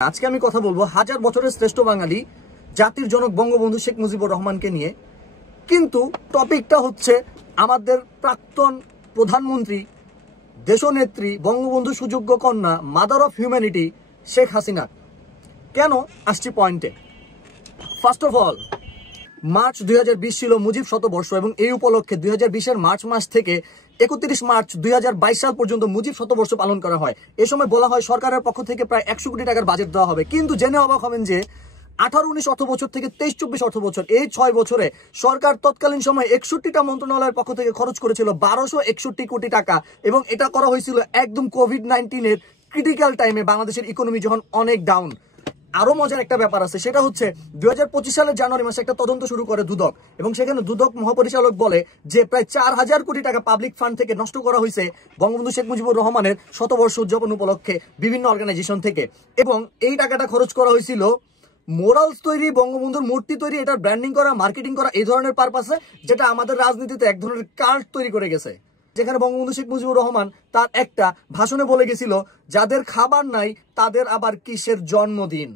আজকে আমি কথা বলবো হাজার বছরের শ্রেষ্ঠ বাঙালি জাতির জনক বঙ্গবন্ধু শেখ মুজিবুর রহমানকে নিয়ে। কিন্তু টপিকটা হচ্ছে আমাদের প্রাক্তন প্রধানমন্ত্রী, দেশনেত্রী, বঙ্গবন্ধু সুযোগ্য কন্যা, mother of humanity Sheikh Hasina. কেন আসছি পয়েন্টে। ফার্স্ট অফ অল, মার্চ 2020 ছিল মুজিব শতবর্ষ এবং এই উপলক্ষে 2020-এর মার্চ মাস থেকে 31 মার্চ 2022 সাল পর্যন্ত মুজিব শতবর্ষ পালন করা হয়। এ সময় বলা হয় সরকারের পক্ষ থেকে প্রায় 100 কোটি টাকার বাজেট দেওয়া হবে। কিন্তু জেনে অবাক হবেন যে 18-19 অর্থ বছর থেকে 23-24 অর্থ বছর, এই 6 বছরে সরকার তৎকালীন সময় 61টা মন্ত্রণালয়ের পক্ষ থেকে খরচ করেছিল 1261 কোটি টাকা। এবং এটা করা হয়েছিল একদম কোভিড-19-এর ক্রিটিক্যাল টাইমে, বাংলাদেশের ইকোনমি যখন অনেক ডাউন। আরো মজার একটা ব্যাপার আছে, সেটা হচ্ছে 2025 সালের জানুয়ারি মাসে একটা তদন্ত শুরু করে দুদক, এবং সেখানে দুদক মহাপরিচালক বলে যে প্রায় 4000 কোটি টাকা পাবলিক ফান্ড থেকে নষ্ট করা হয়েছে বঙ্গবন্ধু শেখ মুজিবুর রহমানের শতবর্ষ উদযাপন উপলক্ষে বিভিন্ন অর্গানাইজেশন থেকে। এবং এই টাকাটা খরচ করা হয়েছিল মোরালস তৈরি, বঙ্গবন্ধুর মূর্তি তৈরি, এটার ব্র্যান্ডিং করা, মার্কেটিং করা, এই ধরনের পারপাসে, যেটা আমাদের রাজনীতিতে এক ধরনের কাল্ট তৈরি করে গেছে। যেখানে বঙ্গবন্ধু শেখ মুজিবুর রহমান তার একটা ভাষণে বলে গেছিল, যাদের খাবার নাই তাদের আবার কিসের জন্মদিন।